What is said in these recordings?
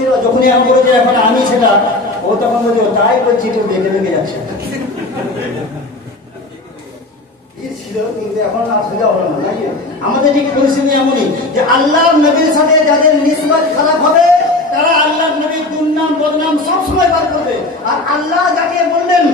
বলছিল, যখনই এখন বলেছে এখন আমি সেটা, ও তখন বলছে তাই বলছি, একটু দেখে দেখে যাচ্ছে ছিল, কিন্তু এখন আর সোজা হলো না। আমাদের ঠিক পরিস্থিতি এমনই যে আল্লাহর নবীর সাথে যাদের নিসবত খারাপ হবে তারা আল্লাহর নবীর দুর্নাম বদনাম সবসময় বার করবে। আর আল্লাহ যাকে বললেন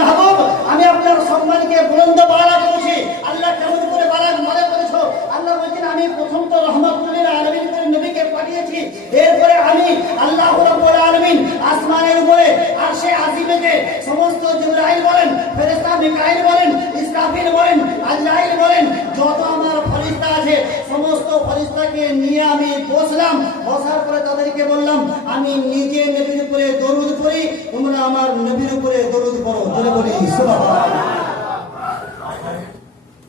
মাহবুব, আমি আপনার সম্মানকে বুলন্দ বাড়া করেছি, আল্লাহ কেমন করে বাড়ান মনে করেছো? আল্লাহ বলছেন আমি প্রথম তো রহমাতুল্লিল আলামিন করে নবীকে পাঠিয়েছি, এরপরে আমি আল্লাহ রাব্বুল আলামিন আসমানের উপরে আরশে আজিমেতে সমস্ত জিবরাইল বলেন, ফেরেশতা মিকাইল বলেন, ইসরাফিল বলেন, আজরাইল বলেন, যত আমার ফেরেশতা আছে সমস্ত ফেরেশতাকে নিয়ে আমি বসলাম। বসার পরে তাদেরকে বললাম আমি নিজে নবীর উপরে দরুদ পড়ি, তোমরা আমার নবীর উপরে দরুদ পড়ো। জোরে বলি সুবহানাল্লাহ।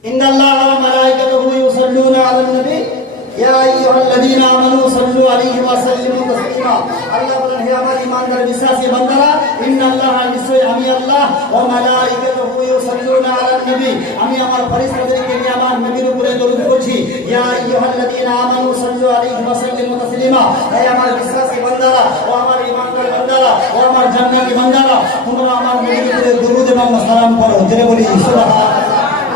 ইন্নাল্লাহা ওয়া মালাইকাতাহু ইউসাল্লুনা আলান নবী ইয়া আইয়ুহাল্লাযীনা আমানু সাল্লু আলাইহি ওয়া সাল্লিমু তাসলিমা। আল্লাহ বলেন হে আমার ঈমানদার বিশ্বাসী বান্দারা, ইন্নাল্লাহা নিশ্চয় আমি আল্লাহ, ওয়া মালাইকাতাহু ইউসাল্লুনা আলান নবী, আমি আমার ফেরেশতাদেরকে নিয়ে আমার নবীর উপরে দরুদ পড়ছি। ইয়া আইয়ুহাল্লাযীনা আমানু সাল্লু আলাইহি ওয়া সাল্লিমু তাসলিমা। হে আমার বিশ্বাসী বান্দারা, ও আমার ঈমানদার বান্দারা, ও আমার জান্নাতি বান্দারা, তোমরা আমার নবীর উপরে দরুদ এবং সালাম পড়ো। জোরে বলি সুবহানাল্লাহ।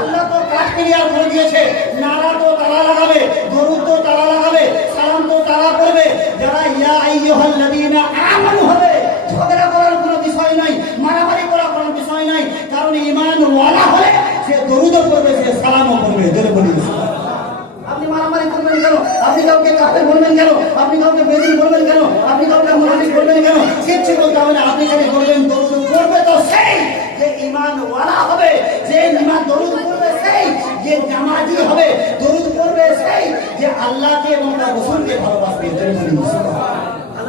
আল্লাহ তো কাজ ক্লিয়ার করে দিয়েছে, নারা তো তারা লাগাবে, দরুদ তো তারা লাগাবে, সালাম তো তারা করবে যারা ইয়া আইয়ুহাল্লাযীনা আমানু হবে। ঝগড়া করার কোনো বিষয় নাই, মারামারি করার কোনো বিষয় নাই, কারণ ঈমান ওয়ালা হলে সে দরুদও করবে, সে সালামও করবে। জোরে বলি আপনি মারামারি করবেন কেন? আপনি কাউকে কাফের বলবেন কেন? আপনি কাউকে বেদিন বলবেন কেন? আপনি কাউকে মুনাফিক বলবেন কেন? কিচ্ছু বলতে হবে না। আপনি খালি বলবেন দরুদ করবে তো সেই যে ঈমান ওয়ালা হবে, যে ঈমান দরুদ করবে সেই যে নামাজি হবে, দরুদ করবে সেই যে আল্লাহকে এবং তার রাসূলকে ভালোবাসবে। জোরে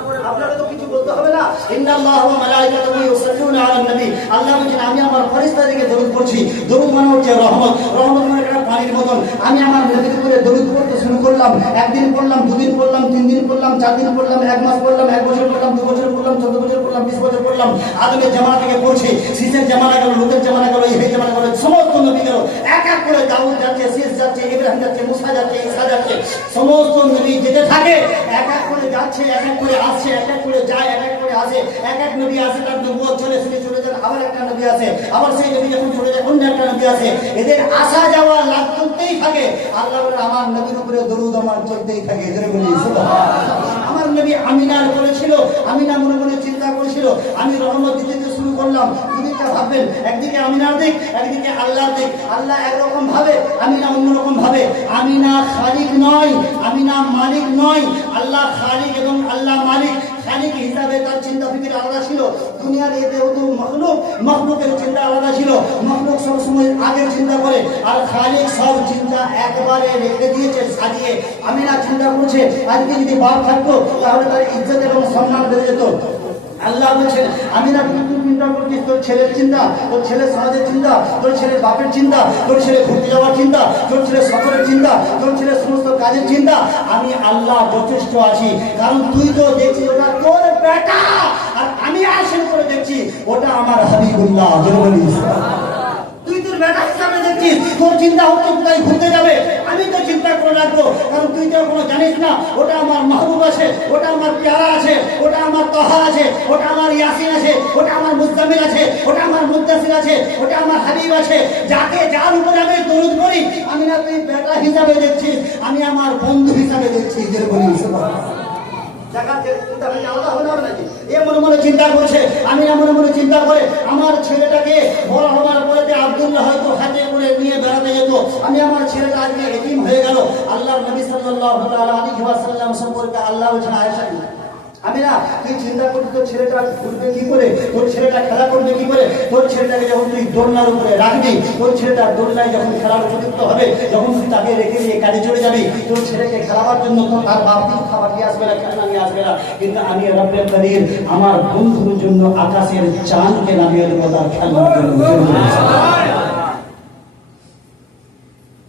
বলি আপনাকে তো কিছু বলতে হবে না। ইন্নাল্লাহা ওয়া মালাইকাতাহু ইউসাল্লুনা আলান নবী। আল্লাহ বলেন আমি আমার ফেরেশতাদেরকে দরুদ পড়ছি। দরুদ মানে হচ্ছে রহমত, রহমত মানে একটা পানির মতন। আমি আমার নবীর উপরে দরুদ পড়তে শুরু করলাম, একদিন পড়লাম, দুদিন পড়লাম, 3 দিন পড়লাম, 4 দিন পড়লাম, 1 মাস পড়লাম, 1 বছর পড়লাম, 2 বছর পড়লাম, 14 বছর পড়লাম, 20 বছর পড়লাম। আদমের জামানা থেকে পড়ছি, শীষের জামানা গেল, লুতের জামানা গেল, ইহের জামানা গেল, সমস্ত নবী গেল, এক এক করে দাউদ যাচ্ছে, শীষ যাচ্ছে, ইব্রাহিম যাচ্ছে, মুসা যাচ্ছে, ঈসা যাচ্ছে, সমস্ত নবী যেতে থাকে, এক এক করে যাচ্ছে, এক এক করে আসছে, এক এক করে যায়, এক এক করে আসে। এক এক নবী আসে, তার নবুয়ত চলে যান, আবার একটা নবী আসে, আবার সেই নবী যখন চলে যায় অন্য একটা নবী আসে। এদের আসা যাওয়া লাভ করতেই থাকে। আল্লাহ বলে আমার নবীর উপরে দরুদ আমার চলতেই থাকে। জোরে বলি সুবহানাল্লাহ। আমার নবী আমিনার করেছিল, আমিনা মনে মনে চিন্তা করেছিল আমি রহমত দিতে শুরু করলাম। দুদিকটা ভাববেন, একদিকে আমিনার দিক, একদিকে আল্লাহর দিক। আল্লাহ একরকম ভাবে, আমিনা অন্যরকম ভাবে। আমিনা খালিক নয়, আমিনা মালিক নয়। আল্লাহ খালিক এবং আল্লাহ মালিক। খালিক হিসাবে তার চিন্তা ফিকির আলাদা ছিল। দুনিয়ার এতে হতো মখলুক, মখলুকের চিন্তা আলাদা ছিল। মখলুক সবসময় আগের চিন্তা করে, আর খালিক সব চিন্তা একবারে রেখে দিয়েছে সাজিয়ে। আমিনা চিন্তা করছে আজকে যদি বাপ থাকতো তাহলে তার ইজ্জত এবং সম্মান বেড়ে যেত। আল্লাহ বলছেন আমিনা তুই চিন্তা করছিস তোর ছেলের চিন্তা, তোর ছেলের সমাজের চিন্তা, তোর ছেলের বাপের চিন্তা, তোর ছেলে ঘুরতে যাওয়ার চিন্তা, তোর ছেলের সফরের চিন্তা, তোর ছেলের সমস্ত কাজের চিন্তা। আমি আল্লাহ যথেষ্ট আছি, কারণ তুই তো দেখছিস ওটা তোর বেটা, আর আমি আসেন করে দেখছি ওটা আমার হাবিবুল্লাহ। তুই তোর বেটা হিসাবে দেখছিস, তোর চিন্তা হচ্ছে কোথায় ঘুরতে যাবে, আমি তো চিন্তা করে রাখবো, কারণ তুই তো কোনো জানিস না ওটা আমার মাহবুব আছে, ওটা আমার প্যারা আছে, ওটা আমার তহা আছে, ওটা আমার ইয়াসিন আছে, ওটা আমার মুজাম্মিল আছে, ওটা আমার মুদ্দাসির আছে, ওটা আমার হাবিব আছে। যাকে যার উপরে আমি দরুদ করি, আমি না তুই বেটা হিসাবে দেখছিস, আমি আমার বন্ধু হিসাবে দেখছি। যে বলি মনে মনে চিন্তা করছে, আমি মনে মনে চিন্তা করে আমার ছেলেটাকে বড় হওয়ার পরে আব্দুল্লাহ হয়তো হাতে করে নিয়ে বেড়াতে যেত, আমি আমার ছেলেটা আজকে এতিম হয়ে গেল। আল্লাহ নবী সাল্লাল্লাহু আলাইহি ওয়াসাল্লাম সম্পর্কে আল্লাহ বলেছেন আয়েশা আমি না তুই চিন্তা করবি তোর ছেলেটা ঘুরবে কি করে, তোর ছেলেটা খেলা করবে কি করে। তোর ছেলেটাকে যখন তুই দোলনার উপরে রাখবি, তোর ছেলেটা দোলনায় যখন খেলার উপযুক্ত হবে, যখন তুই তাকে রেখে দিয়ে কাজে চলে যাবি, তোর ছেলেকে খেলাবার জন্য তোর তার বাপ কিছু খাবার নিয়ে আসবে না, খেলনা নিয়ে আসবে না, কিন্তু আমি রব্বে করিম আমার বন্ধুর জন্য আকাশের চাঁদকে নামিয়ে দেবো তার খেলনার জন্য।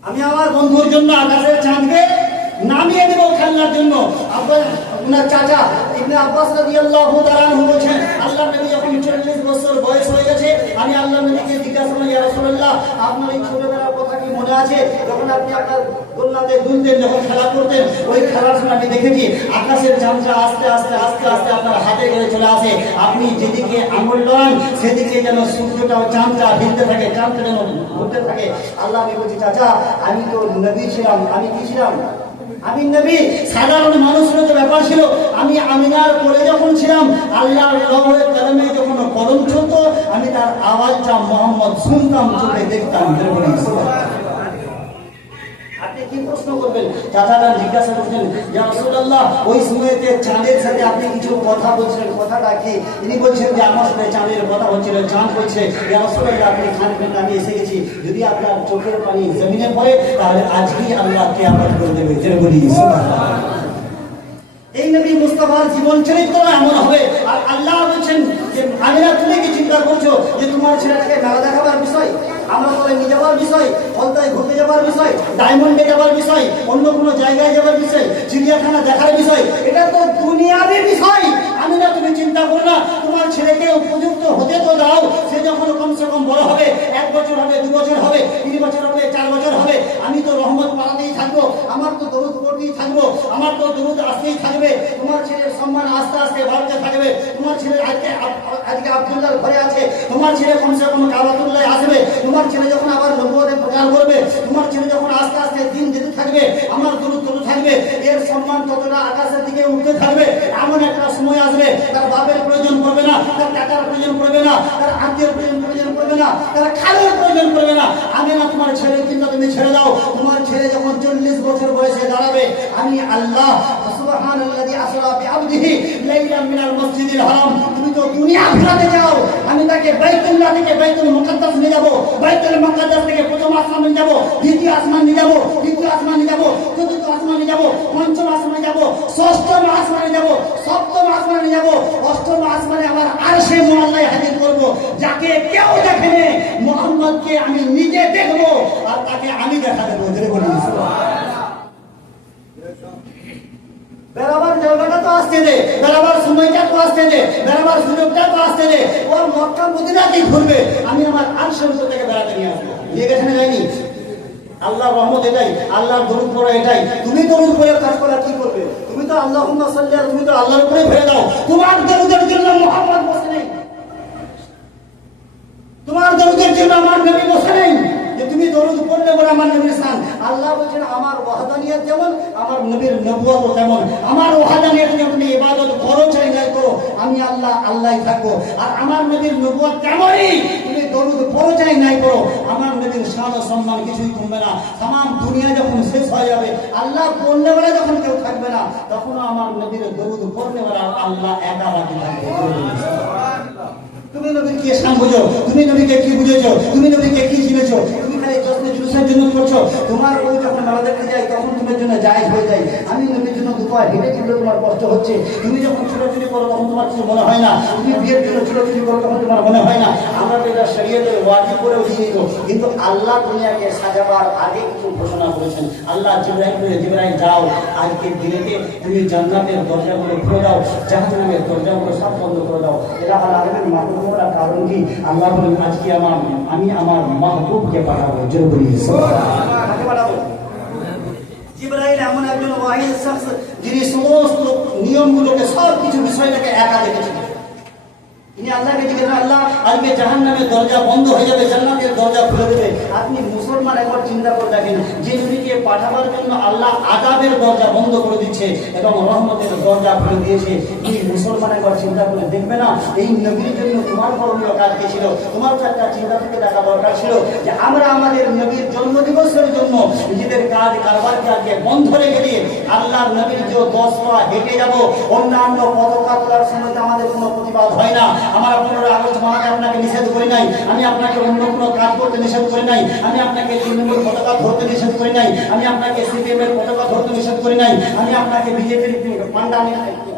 আমি আমার বন্ধুর জন্য আকাশের চাঁদকে নামিয়ে দেবো খেলনার জন্য। উনার চাচা ইবনে আব্বাস রাদিয়াল্লাহু তাআলা আনহু বলেন আল্লাহর নবী যখন 40 বছর বয়স হয়ে গেছে আমি আল্লাহর নবীকে জিজ্ঞাসা করলাম ইয়া রাসূলুল্লাহ আপনার এই ছোটবেলার কথা কি মনে আছে যখন আপনি আপনার দোলনাতে দুলতেন যখন খেলা করতেন ওই খেলার সময় আমি দেখেছি আকাশের চাঁদটা আস্তে আস্তে আস্তে আস্তে আপনার হাতে করে চলে আসে আপনি যেদিকে আঙুল ডলান সেদিকে যেন সূর্যটা চাঁদটা ভিলতে থাকে চাঁদটা যেন ঘুরতে থাকে আল্লাহ আমি বলছি চাচা আমি তো নবী ছিলাম আমি কি ছিলাম আমি নবী সাধারণ মানুষের তো ব্যাপার ছিল আমি আমিনার কোলে যখন ছিলাম আল্লাহর লৌহে কলমে যখন কলম চলতো আমি তার আওয়াজটা মোহাম্মদ শুনতাম চোখে দেখতাম আপনি কি প্রশ্ন করবেন চাচারা জিজ্ঞাসা করছেন ইয়া রাসূলুল্লাহ ওই সময়তে চাঁদের সাথে আপনি কিছু কথা বলছিলেন কথাটা কি তিনি বলছেন যে আমার সাথে চাঁদের কথা হচ্ছিল চাঁদ বলছে ইয়া রাসূলুল্লাহ আপনি খানখেন আমি এসে গেছি যদি আপনার চোখের পানি জমিনে পড়ে তাহলে আজকেই আল্লাহ কিয়ামত করে দেবে জেনে বলি সুবহানাল্লাহ এই নবী মুস্তাফার জীবন চরিত্র এমন হবে আর আল্লাহ বলেন যে আমিনা তুমি কি চিন্তা করছো যে তোমার ছেলেটাকে মেলা দেখাবার বিষয় আমরা বলে নিয়ে যাওয়ার বিষয় ফলতায় ঘুরতে যাওয়ার বিষয় ডায়মন্ডে যাওয়ার বিষয় অন্য কোনো জায়গায় যাওয়ার বিষয় চিড়িয়াখানা দেখার বিষয় এটা তো দুনিয়াবি বিষয় আমিনা তুমি চিন্তা করো না তোমার ছেলেকে উপযুক্ত হতে তো দাও সে যখন কমসে কম বড় হবে 1 বছর হবে 2 বছর হবে 3 বছর হবে 4 বছর হবে আমি তো রহমত পাড়াতেই থাকবো আমার তো দরুদ পড়তেই থাকবো আমার তো দরুদ আসতেই থাকবে তোমার ছেলের সম্মান আস্তে আস্তে বাড়তে থাকবে তোমার ছেলে আজকে আব্দুল্লাহর ঘরে আছে তোমার ছেলে কমসে কম কাবাতুল্লাহ আসবে তোমার ছেলে যখন আবার নবুয়তের প্রচার করবে তোমার ছেলে যখন আস্তে আস্তে দিন যেতে থাকবে আমার দরুদ চলতে থাকবে এর সম্মান ততটা আকাশের দিকে উঠতে থাকবে এমন একটা সময় আসবে তার বাপের প্রয়োজন পড়বে না তার টাকার প্রয়োজন পড়বে না তার আত্মীয়ের প্রয়োজন পড়বে না তার খালের প্রয়োজন পড়বে না আমি না তোমার ছেলের চিন্তা তুমি ছেড়ে দাও তোমার ছেলে যখন 40 বছর বয়সে দাঁড়াবে আমি আল্লাহ সুবহানাল্লাযী আসরা বিআবদিহি লাইলাম মিনাল মসজিদিল হারাম তুমি তো দুনিয়া ঘুরাতে যাও আমি তাকে বাইতুল্লাহ থেকে বাইতুল মুকাদ্দাস নিয়ে যাব বাইতুল মুকাদ্দাস থেকে প্রথম আসমানে যাব দ্বিতীয় আসমানে নিয়ে যাব তৃতীয় আসমানে যাব চতুর্থ আসমানে যাব পঞ্চম আসমানে যাব ষষ্ঠম আসমানে যাব সপ্তম আসমানে যাব অষ্টম আসমানে আমার আরশে মুআল্লায় হাজির করব যাকে কেউ দেখেনি মুহাম্মদকে আমি নিজে দেখব আর তাকে আমি দেখা দেব জোরে বলুন সুবহানাল্লাহ বেরাবার জায়গাটা তো আসতে দে বেরাবার সময়টা তো আসতে দে বেরাবার সুযোগটা তো আসতে দে ওর মক্কা মদিনাতেই ঘুরবে আমি আমার আরশের উপর থেকে বেড়াতে নিয়ে আসবো নিয়ে গেছে না যায়নি আল্লাহর রহমত এটাই আল্লাহর দরুদ পড়া এটাই তুমি দরুদ পড়ে কাজ করা কি করবে তুমি তো আল্লাহুম্মা সাল্লি তুমি তো আল্লাহর উপরে ফেলে দাও তোমার দরুদের জন্য মুহাম্মদ বসে নেই তোমার দরুদের জন্য আমার নবী বসে নেই যে তুমি দরুদ পড়লে বলে আমার নবীর শান আল্লাহ বলেন আমার ওয়াহদানিয়ত যেমন আমার নবীর নবুয়ত তেমন আমার ওয়াহদানিয়ত যখন ইবাদত করো চাই না করো আমি আল্লাহ আল্লাহই থাকবো আর আমার নবীর নবুয়ত তেমনই তুমি দরুদ পড়ো চাই নাই করো আমার নবীর শান ও সম্মান কিছুই কমবে না तमाम দুনিয়া যখন শেষ হয়ে যাবে আল্লাহ পড়লে বলে যখন কেউ থাকবে না তখন আমার নবীর দরুদ পড়লে বলে আল্লাহ একা বাকি থাকবে সুবহানাল্লাহ তুমি নবীকে কি শান বুঝো তুমি নবীকে কি বুঝেছো তুমি নবীকে কি চিনেছো তুমি খালি যত্ন জুলুসের জন্য করছো তোমার ওই যখন মেলা দেখতে যাই তখন তোমার জন্য জায়েজ হয়ে যায় আমি নবীর জন্য দুপায়ে হেঁটে চলতে তোমার কষ্ট হচ্ছে তুমি যখন ছোটাছুটি করো তখন তোমার কিছু মনে হয় না তুমি বিয়ের জন্য ছোটাছুটি করো তখন তোমার মনে হয় না আমরা তো এটা শরীয়তের ওয়াজিব করে উঠিয়ে দিত কিন্তু আল্লাহ দুনিয়াকে সাজাবার আগে কিছু ঘোষণা করেছেন আল্লাহ জিবরাইল যাও আজকে দিনেতে তুমি জান্নাতের দরজাগুলো খুলে দাও জাহান্নামের দরজাগুলো সব বন্ধ করে দাও এটা হলো আলামিন মাহবুবরা কারণ কি আল্লাহ বলেন আজকে আমি আমার মাহবুবকে পাঠাবো জোরে বলি সুবহানাল্লাহ কাকে পাঠাবো জিবরাইল এমন একজন ওয়াহিদ শখস যিনি সমস্ত নিয়মগুলোকে সব কিছু বিষয়টাকে একা দেখেছেন তিনি আল্লাহকে জিজ্ঞেস আল্লাহ আজকে জাহান্নামের দরজা বন্ধ হয়ে যাবে জান্নাতের দরজা খুলে দেবে আপনি মুসলমান একবার চিন্তা করে দেখেন যে নবীকে পাঠাবার জন্য আল্লাহ আযাবের দরজা বন্ধ করে দিচ্ছে এবং রহমতের দরজা খুলে দিয়েছে এই মুসলমান একবার চিন্তা করে দেখবে না এই নবীর জন্য তোমার করণীয় কাজ কি ছিল তোমার তো একটা চিন্তা থেকে দেখা দরকার ছিল যে আমরা আমাদের নবীর জন্মদিবসের জন্য নিজেদের কাজ কারবারকে আজকে বন্ধ রেখে দিয়ে আল্লাহর নবীর যে 10 পা হেঁটে যাব অন্যান্য পতাকা তোলার সময় আমাদের কোনো প্রতিবাদ হয় না আমার 15 আগস্ট মানাতে আপনাকে নিষেধ করি নাই আমি আপনাকে অন্য কোনো কাজ করতে নিষেধ করি নাই আমি আপনাকে তৃণমূল পতাকা ধরতে নিষেধ করি নাই আমি আপনাকে সিপিএম এর পতাকা ধরতে নিষেধ করি নাই আমি আপনাকে বিজেপির পান্ডা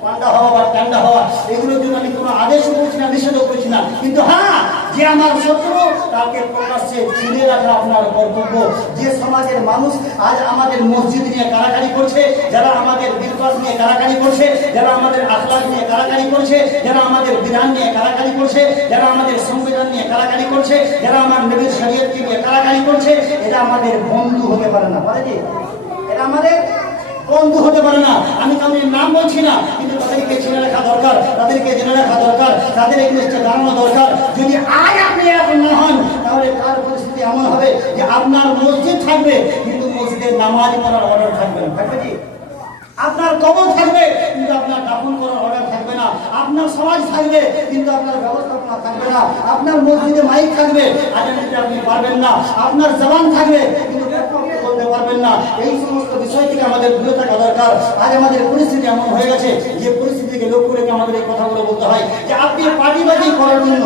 পান্ডা হওয়া বা টান্ডা হওয়া, এগুলোর জন্য আমি কোনো আদেশও করছি না, নিষেধও করছি না। কিন্তু হ্যাঁ, যে আমার শত্রু তাকে প্রকাশ্যে চিনে রাখা আপনার কর্তব্য। যে সমাজের মানুষ আজ আমাদের মসজিদ নিয়ে কারাকারি করছে, যারা আমাদের বিশ্বাস নিয়ে কারাকারি করছে, যারা আমাদের আখলাক নিয়ে কারাকারি করছে, যারা আমাদের বিধান নিয়ে কারাকারি করছে, যারা আমাদের সংবিধান নিয়ে কারাকারি করছে, যারা আমার নবীর শরীয়তকে নিয়ে কারাকারি করছে, এরা আমাদের বন্ধু হতে পারে না। পারে কি? এরা আমাদের বন্ধু হতে পারে না। আমি তাদের নাম বলছি না, কিন্তু তাদেরকে চিনে রাখা দরকার, তাদেরকে জেনে রাখা দরকার, তাদের এগেইনস্টে দাঁড়ানো দরকার। যদি আজ আপনি এখন না হন, তাহলে তার পরিস্থিতি এমন হবে যে আপনার মসজিদ থাকবে কিন্তু মসজিদে নামাজ পড়ার অর্ডার থাকবে না। থাকবে কি? আপনার কবর থাকবে কিন্তু আপনার দাফন করার অর্ডার থাকবে না। আপনার সমাজ থাকবে কিন্তু আপনার ব্যবস্থাপনা থাকবে না। আপনার মসজিদে মাইক থাকবে, আজান দিতে আপনি পারবেন না। আপনার জবান থাকবে কিন্তু বলতে পারবেন না। এই সমস্ত বিষয় থেকে আমাদের দূরে থাকা দরকার। আজ আমাদের পরিস্থিতি এমন হয়ে গেছে যে পরিস্থিতিকে লক্ষ্য রেখে আমাদের এই কথাগুলো বলতে হয় যে আপনি পার্টিবাজি করার জন্য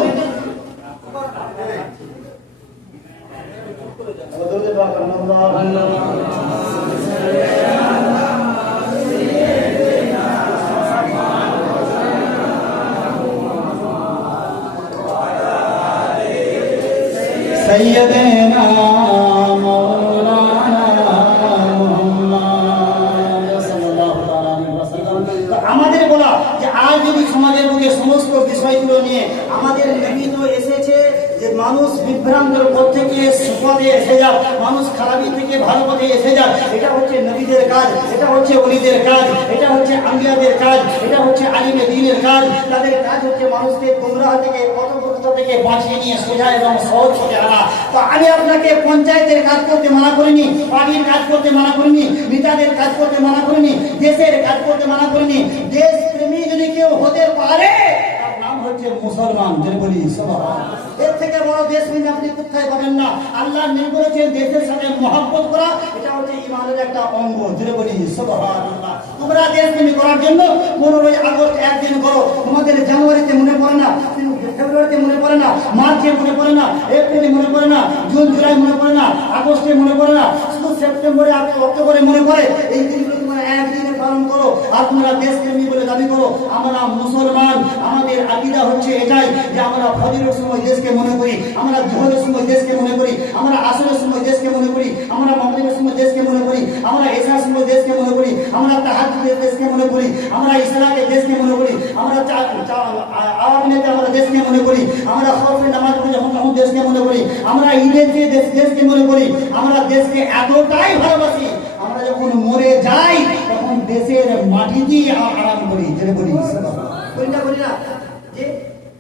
سيدنا مولانا محمد সাল্লাল্লাহু আলাইহি ওয়াসাল্লাম। আমাদের বলা যে আজ যদি সমাজের মধ্যে সমস্ত বিষয়গুলো নিয়ে আমাদের নবী তো এসেছে যে মানুষ বিভ্রান্তের পথ থেকে সুপথে এসে যাক, মানুষ খারাপি থেকে ভালো পথে এসে যাক। এটা হচ্ছে নবীদের কাজ, এটা হচ্ছে ওলিদের কাজ, এটা হচ্ছে আম্বিয়াদের কাজ, এটা হচ্ছে আলিমে দ্বীনের কাজ। তাদের কাজ হচ্ছে মানুষকে গুমরাহ থেকে পথভ্রষ্টতা থেকে বাঁচিয়ে নিয়ে সোজা এবং সহজ পথে আনা। তো আমি আপনাকে পঞ্চায়েতের কাজ করতে মানা করিনি, পার্টির কাজ করতে মানা করিনি, নেতাদের কাজ করতে মানা করিনি, দেশের কাজ করতে মানা করিনি। দেশ প্রেমী যদি কেউ হতে পারে তার নাম হচ্ছে মুসলমান। যদি বলি সুবহানাল্লাহ, এর থেকে বড় দেশ প্রেমী আপনি কোথায় পাবেন না। আল্লাহ নির্দেশ করেছেন দেশের সাথে মহব্বত করা, এটা হচ্ছে ঈমানের একটা অঙ্গ। যদি বলি সুবহানাল্লাহ, তোমরা দেশ প্রেমী করার জন্য 15ই আগস্ট একদিন করো। তোমাদের জানুয়ারিতে মনে পড়ে না, ফেব্রুয়ারিতে মনে পড়ে না, মার্চে মনে পড়ে না, এপ্রিলে মনে পড়ে না, জুন জুলাই মনে পড়ে না, আগস্টে মনে পড়ে না, শুধু সেপ্টেম্বরে অক্টোবরে মনে পড়ে। এই দিনগুলো তোমরা একদিনে পালন করো আর তোমরা দেশপ্রেমী বলে দাবি করো। আমরা মুসলমান, আমাদের আকীদা হচ্ছে এটাই যে আমরা ফজরের সময় দেশকে মনে করি, আমরা জোহরের সময় দেশকে মনে করি, আমরা আসরের সময় দেশকে মনে করি, আমরা মাগরিবের সময় দেশকে মনে করি, আমরা এশার সময় দেশকে মনে করি, আমরা তাহাজ্জুদের দেশকে মনে করি, আমরা ইশরাকের দেশকে মনে করি, আমরা আওয়ামীতে আমরা দেশকে মনে করি, আমরা খৌফে নামাজ পড়ি যখন তখন দেশকে মনে করি, আমরা ঈদের যে দেশকে মনে করি। আমরা দেশকে এতটাই ভালোবাসি, আমরা যখন মরে যাই তখন দেশের মাটিতেই আরাম করি। যেটা বলি কোনটা করি না যে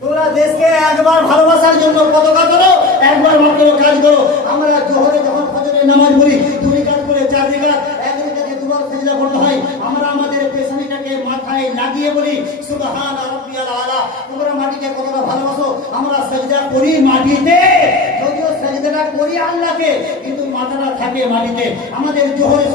তোমরা দেশকে একবার ভালোবাসার জন্য পতাকা তোলো, একবার মাত্র কাজ করো। আমরা জোহরে যখন ফজরের নামাজ পড়ি 2 রাকাত করে 4 রাকাত, 1 রাকাতে দুবার সিজদা করতে হয়। আমরা আমাদের পেছনিটাকে মাথায় লাগিয়ে বলি সুবহান রাব্বিয়াল আলা। তোমরা মাটিকে কতটা ভালোবাসো। আমরা সিজদা করি মাটিতে, যদিও সিজদাটা করি আল্লাহকে, কিন্তু মাথাটা থাকে মাটিতে। আমাদের জোহরে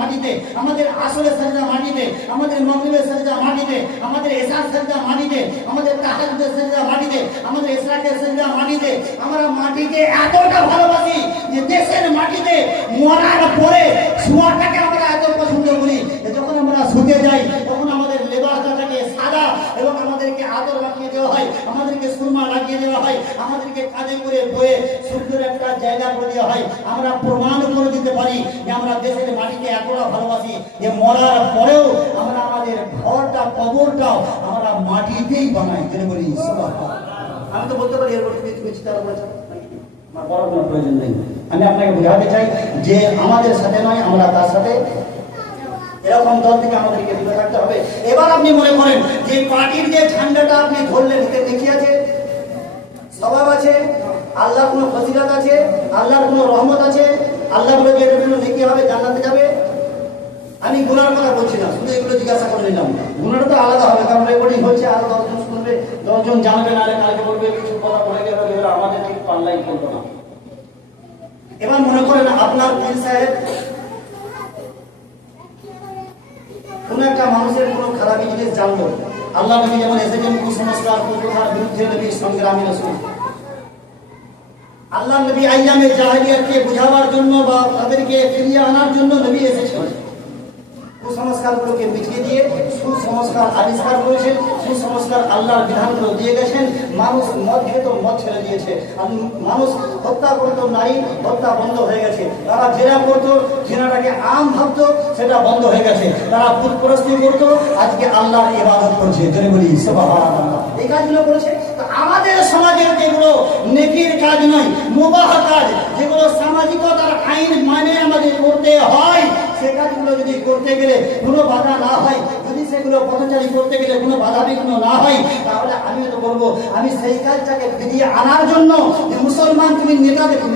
মাটিতে, আমাদের আসরের সিজদা মাটিতে, আমাদের মাগরিবের সিজদা মাটিতে, আমাদের এশার সিজদা মাটিতে, আমাদের তাহাজ্জুদের সিজদা মাটিতে, আমাদের ইশরাকের সিজদা মাটিতে। আমরা মাটিকে এতটা ভালোবাসি যে দেশের মাটিতে মরার পরে শোয়াটাকে আমরা এত পছন্দ করি। যখন আমরা শুতে যাই তখন আমাদের লেবাসটাকে সাদা এবং আমাদেরকে আদর মাখিয়ে দেওয়া হয়, আমাদেরকে সুরমা লাগিয়ে দেওয়া হয়, আমাদেরকে কাঁধে করে বয়ে সুন্দর একটা জায়গা করে দেওয়া হয়। আমরা প্রমাণ করে দিতে পারি যে আমরা দেশের মাটিকে এতটা ভালোবাসি যে মরার পরেও আমরা আমাদের ঘরটা কবরটাও আমরা মাটিতেই বানাই। যেটা বলি সুবহানাল্লাহ। আমি তো বলতে পারি এরপর তুমি চিন্তা করেছো, আমার বড় কোনো প্রয়োজন নেই। আমি আপনাকে বোঝাতে চাই যে আমাদের সাথে নয়, আমরা তার সাথে। এরকম দল থেকে আমাদেরকে দূরে থাকতে হবে। এবার আপনি মনে করেন যে পার্টির যে ঝান্ডাটা আপনি ধরলেন, এতে দেখি আছে, স্বভাব আছে, আল্লাহর কোনো ফজিলত আছে, আল্লাহর কোনো রহমত আছে, আল্লাহ বলে যে এগুলো নেকি হবে, জান্নাতে যাবে। আমি গুনার কথা বলছি না, শুধু এগুলো জিজ্ঞাসা করে নিলাম। গুনাটা তো আলাদা হবে, কারণ রেকর্ডিং হচ্ছে, আরো 10 জন শুনবে, 10 জন জানবে, না কালকে বলবে কিছু কথা বলে গেল, এগুলো আমাদের ঠিক পাল্লাই করতো না। এবার মনে করেন আপনার পীর সাহেব কোন একটা মানুষের কোন খারাপ জিনিস জানলো। আল্লাহ নবী যেমন এসেছেন কুসংস্কার কুপ্রথার বিরুদ্ধে নবীর সংগ্রামী রাসূল। আল্লাহ নবী আইয়ামে জাহেলিয়াতকে বুঝাবার জন্য বা তাদেরকে ফিরিয়ে আনার জন্য নবী এসেছেন। কুসংস্কারগুলোকে মিটিয়ে দিয়ে কুসংস্কার আবিষ্কার করেছেন, কুসংস্কার আল্লাহর বিধানগুলো দিয়ে গেছেন। মানুষ মদ খেত, মদ ছেড়ে দিয়েছে। মানুষ হত্যা করতো, নারী হত্যা বন্ধ হয়ে গেছে। তারা জেনা করতো, জেনাটাকে আম ভাবতো, সেটা বন্ধ হয়ে গেছে। তারা পুতপরস্তি করতো, আজকে আল্লাহর ইবাদত করছে। যদি বলি সুবহানাল্লাহ, এই কাজগুলো করেছে। তো আমাদের সমাজের যেগুলো নেকির কাজ নয়, মুবাহ কাজ, যেগুলো সামাজিকতার আইন মানে আমাদের করতে হয়, সে কাজগুলো যদি করতে গেলে কোনো বাধা না হয়, যদি সেগুলো পথচারী করতে গেলে কোনো বাধা বিঘ্ন না হয়, তাহলে আমি তো বলবো আমি সেই কাজটাকে ফিরিয়ে আনার জন্য যে মুসলমান তুমি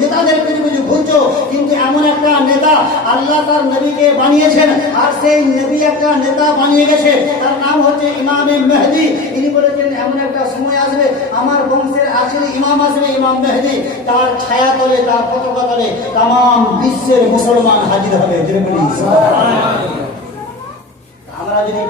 নেতাদের কিছু ঘুরছো, কিন্তু এমন একটা নেতা আল্লাহ তার নবীকে বানিয়েছেন, আর সেই নবী একটা নেতা বানিয়ে গেছে, তার নাম হচ্ছে ইমামে মেহেদী। তিনি বলেছেন এমন একটা সময় আসবে আমার বংশের আখেরি ইমাম আসবে, ইমাম মেহেদী, তার ছায়া তলে, তার পতাকা তলে তাম বিশ্বের মুসলমান হাজির হবে। আমরা যদি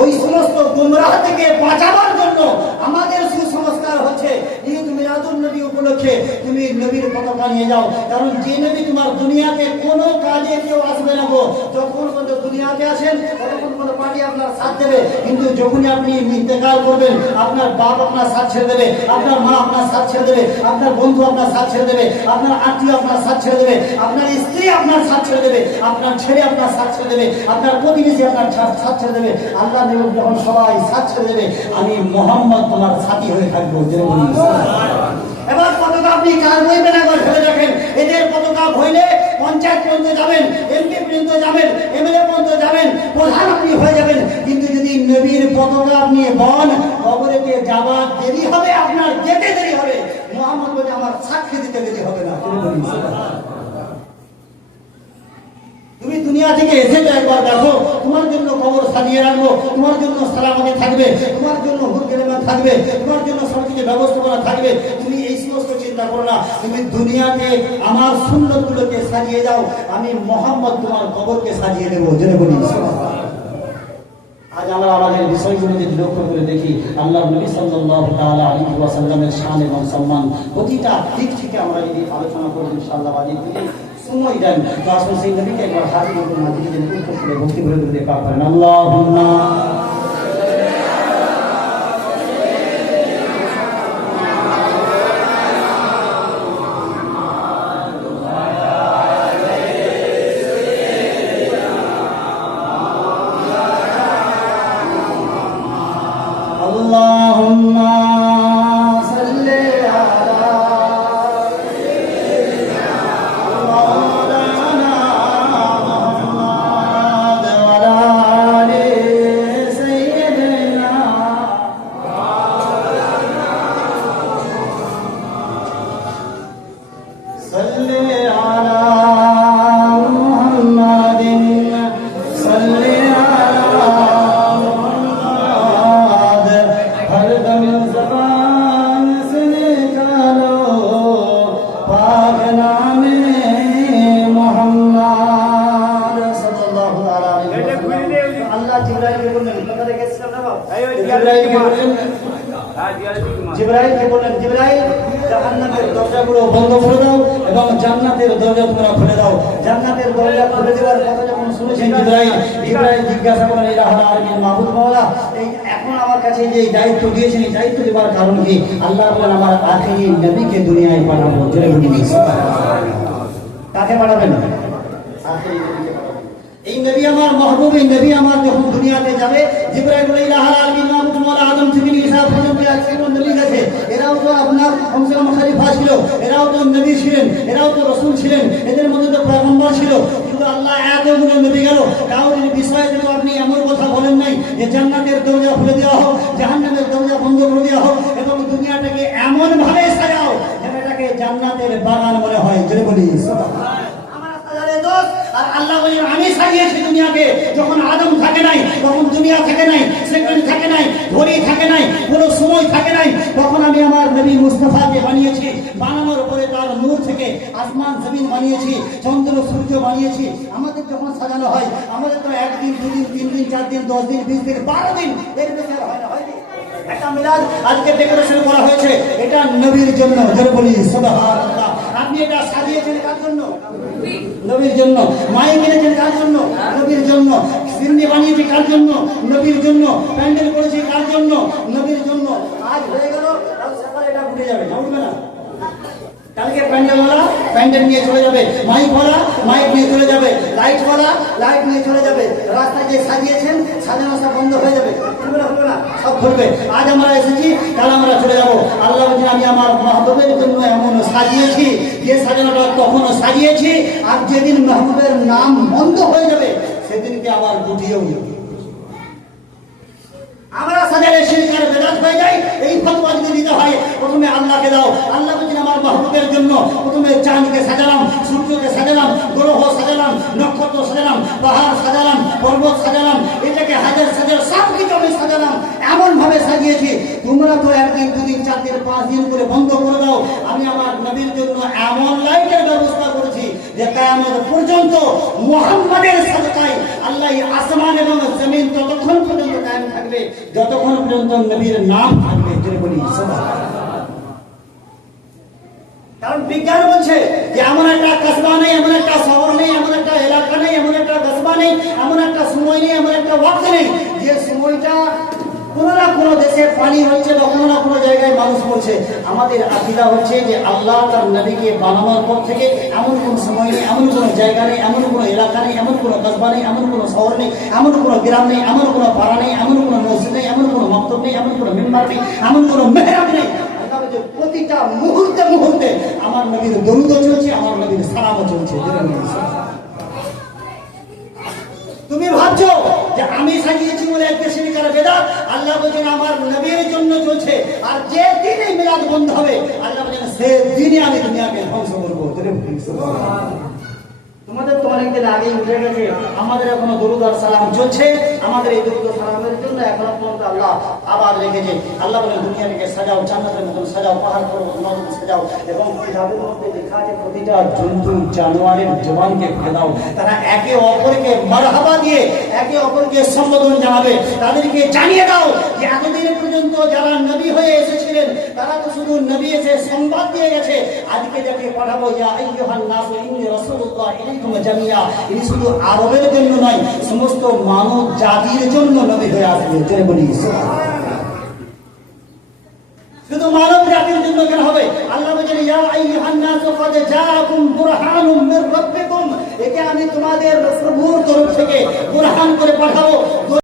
ওই সমস্ত গুমরাহ থেকে বাঁচাবার জন্য আমাদের সুসংস্কার হচ্ছে ঈদ মিলাদুন নবী উপলক্ষে তুমি নবীর পতাকা নিয়ে যাও। কারণ যে নবী তোমার দুনিয়াতে কোনো কাজে কেউ আসবে না গো, যখন দুনিয়াতে আসেন তখন কোনো পার্টি আপনার সাথ দেবে, কিন্তু যখনই আপনি ইন্তেকাল করবেন আপনার বাপ আপনার সাথ ছেড়ে দেবে, আপনার মা আপনার সাথ ছেড়ে দেবে, আপনার বন্ধু আপনার সাথ ছেড়ে দেবে, আপনার আত্মীয় আপনার সাথ ছেড়ে দেবে, আপনার স্ত্রী আপনার সাথ ছেড়ে দেবে, আপনার ছেলে আপনার সাথ ছেড়ে দেবে, আপনার প্রতিবেশী আপনার সাথ ছেড়ে দেবে। আল্লাহ নবী যখন সবাই সাথ ছেড়ে দেবে, আমি মুহাম্মদ তোমার সাথী হয়ে থাকবো। এবার পতাকা আপনি কার বইবেন একবার ভেবে দেখেন। এদের পতাকা বইলে পঞ্চায়েত পর্যন্ত যাবেন, এমপি পর্যন্ত যাবেন, এমএলএ পর্যন্ত যাবেন, প্রধান আপনি হয়ে যাবেন, কিন্তু যদি নবীর পতাকা আপনি বন, কবরেতে যাওয়ার দেরি হবে, আপনার যেতে দেরি হবে, মুহাম্মদ বলে আমার সাক্ষী দিতে দেরি হবে না। তুমি দুনিয়া থেকে এসে একবার দেখো, তোমার জন্য কবর সাজিয়ে রাখবো, তোমার জন্য সালামতে থাকবে, তোমার জন্য হুরগেলেমান থাকবে, তোমার জন্য সব কিছু ব্যবস্থাপনা থাকবে। তুমি এই সমস্ত চিন্তা করো না, তুমি দুনিয়াতে আমার সুন্নতগুলোকে সাজিয়ে দাও, আমি মুহাম্মদ তোমার কবরকে সাজিয়ে দেবো। জেনে বলি আজ আমরা আমাদের বিষয়গুলো যদি লক্ষ্য করে দেখি, আল্লাহ নবী সাল্লাল্লাহু তাআলা আলাইহি ওয়াসাল্লামের শান এবং সম্মান প্রতিটা দিক থেকে আমরা যদি আলোচনা করব ইনশাআল্লাহ বাজি সময় দেন, তো আসলে সেই নবীকে একবার হাজির করুন, হাজির করে ভক্তি ভরে দিতে পারেন। আল্লাহুম্মা জিবরাইলকে বললেন, জিবরাইল জাহান্নামের দরজাগুলো বন্ধ করে দাও এবং জান্নাতের দরজা তোমরা খুলে দাও। জান্নাতের দরজা খুলে দেওয়ার কথা যখন শুনেছেন জিবরাইল জিজ্ঞাসা করেন, ইলাহ আলামিন মাহবুব মাওলা, এই এখন আমার কাছে যে দায়িত্ব দিয়েছেন, এই দায়িত্ব দেওয়ার কারণ কি? আল্লাহ বলেন আমার আখেরি নবীকে দুনিয়ায় পাঠাবো। জোরে বলি কাকে পাঠাবেন? আখেরি নবীকে পাঠাবো। এই নবী আমার মাহবুব, এই নবী আমার যখন দুনিয়াতে যাবে, জিবরাইল বলে ইলাহ আলামিন মাহবুব মাওলা আদম থেকে ঈসা পর্যন্ত একজন নবী গেছে, এরাও তো আপনার কমসে কম খলিফা ছিল, এরাও তো নবী ছিলেন, এরাও তো রাসূল ছিলেন, এদের মধ্যে তো পয়গম্বর ছিল, কিন্তু আল্লাহ এতগুলো নবী গেল, কারোর বিষয়ে তো আপনি এমন কথা বলেন নাই যে জান্নাতের দরজা খুলে দেওয়া হোক, জাহান্নামের দরজা বন্ধ করে দেওয়া হোক, এবং দুনিয়াটাকে এমন ভাবে সাজাও যেন এটাকে জান্নাতের বাগান মনে হয়। জোরে বলি সুবহানাল্লাহ। আর আল্লাহ বলেন আমি সাজিয়েছি দুনিয়াকে, যখন আদম থাকে নাই, তখন দুনিয়া থাকে নাই, সেকেন্ড থাকে নাই, ঘড়ি থাকে নাই, কোনো সময় থাকে নাই, তখন আমি আমার নবী মুস্তাফাকে বানিয়েছি। বানানোর পরে তার নূর থেকে আসমান জমিন বানিয়েছি, চন্দ্র সূর্য বানিয়েছি। আমাদের যখন সাজানো হয়, আমাদের তো একদিন, দুদিন, 3 দিন, 4 দিন, 10 দিন, 20 দিন, 12 দিন, এর বেশি আর হয় না, হয়নি? একটা মিলাদ আজকে ডেকোরেশন করা হয়েছে, এটা নবীর জন্য। জোরে বলি সুবহানাল্লাহ। আপনি এটা সাজিয়েছেন কার জন্য? নবীর জন্য। মাইক কিনেছেন কার জন্য? নবীর জন্য। সিন্নি বানিয়েছি কার জন্য? নবীর জন্য। প্যান্ডেল করেছি কার জন্য? নবীর জন্য। আজ হয়ে গেল, কাল সকালে এটা উঠে যাবে, উঠবে না? কালকে প্যান্ডেলওয়ালা প্যান্ডেল নিয়ে চলে যাবে, মাইকওয়ালা মাইক নিয়ে চলে যাবে, লাইটওয়ালা লাইট নিয়ে চলে যাবে, রাস্তায় যে সাজিয়েছেন সাজানো সব বন্ধ হয়ে যাবে, হবে না? সব ঘুরবে। আজ আমরা এসেছি, কাল আমরা চলে যাবো। আল্লাহ বলছেন আমি আমার মাহবুবের জন্য এমন সাজিয়েছি, যে সাজানোটা তখনও সাজিয়েছি, আর যেদিন মাহবুবের নাম বন্ধ হয়ে যাবে সেদিনকে আবার গুটিয়েও যাবে। আমরা সাজালে শিরকের বেদাত হয়ে যায়। এই ফতোয়া যদি দিতে হয়, প্রথমে আল্লাহকে দাও। আল্লাহ বলেন আমার মাহবুবের জন্য প্রথমে চাঁদকে সাজালাম, সূর্যকে সাজালাম, গ্রহ সাজালাম, নক্ষত্র সাজালাম, পাহাড় সাজালাম, পর্বত সাজালাম, এটাকে হাজার সাজার সব কিছু আমি সাজালাম, এমন ভাবে সাজিয়েছি। তোমরা তো একদিন দুদিন 4 দিন 5 দিন করে বন্ধ করে দাও। আমি আমার নবীর জন্য এমন লাইটের ব্যবস্থা করেছি যে কিয়ামত পর্যন্ত মুহাম্মাদের সাদকায় আল্লাহ আসমান এবং জমিন ততক্ষণ পর্যন্ত কায়েম থাকবে যতক্ষণ পর্যন্ত নবীর নাম থাকবে। জোরে বলি সুবহানাল্লাহ। কারণ বিজ্ঞান বলছে যে এমন একটা কসবা নেই, এমন একটা শহর নেই, এমন একটা এলাকা নেই, এমন একটা কসবা নেই, এমন একটা সময় নেই, এমন একটা ওয়াক্ত নেই যে সময়টা কোনো না কোনো দেশে পানি হচ্ছে বা কোনো না কোনো জায়গায় মানুষ পড়ছে। আমাদের আকীদা হচ্ছে যে আল্লাহ তার নবীকে বানানোর পর থেকে এমন কোনো সময় নেই, এমন কোনো জায়গা নেই, এমন কোনো এলাকা নেই, এমন কোনো কসবা নেই, এমন কোনো শহর নেই, এমন কোনো গ্রাম নেই, এমন কোনো পাড়া নেই, এমন কোনো মসজিদ নেই, এমন কোনো মক্তব নেই, এমন কোনো মেম্বার নেই, এমন কোনো মেহরাব নেই। প্রতিটা মুহূর্তে মুহূর্তে আমার নবীর দরুদ চলছে, আমার নবীর সালামও চলছে। তুমি ভাবছো যে আমি সাজিয়েছি বলে একটা শিরকের বেদাত, আল্লাহ বলেন আমার নবীর জন্য চলছে। আর যে দিনে মিলাদ বন্ধ হবে, আল্লাহ বলেন সে দিনে আমি দুনিয়াকে ধ্বংস করবো। তোমাদের তো অনেকদিন আগেই উঠে গেছে, আমাদের এখনো দরুদ আর সালাম চলছে। আমাদের এই দরুদ সালামের জন্য এখনো পর্যন্ত আল্লাহ আবার রেখেছে। আল্লাহ বলেন দুনিয়াটাকে সাজাও, জান্নাতের মতন সাজাও, পাহাড় পর্বত নদী সাজাও, এবং কিতাবের মধ্যে লেখা আছে প্রতিটা জন্তু জানোয়ারের জবানকে ফেদাও। তারা একে অপরকে মারহাবা দিয়ে একে অপরকে সম্বোধন জানাবে। তাদেরকে জানিয়ে দাও যে এতদিন পর্যন্ত যারা নবী হয়ে এসেছিলেন তারা তো শুধু নবী এসে সংবাদ দিয়ে গেছে, আজকে যাকে পাঠাবো ইয়া আইয়ুহান নাস ইন্নী রাসূলুল্লাহ ইলাইকুম জামিয়া, ইনি শুধু আরবের জন্য নয়, সমস্ত মানব জাতির জন্য নবী হয়ে আসবে। জয় বলি সুবহানাল্লাহ। শুধু মানব জাতির জন্য কেন হবে? আল্লাহ বলেন ইয়া আইয়ুহান নাস ক্বাদ জাআকুম বুরহানুম মির রাব্বিকুম, একে আমি তোমাদের প্রভুর তরফ থেকে বুরহান করে পাঠাবো।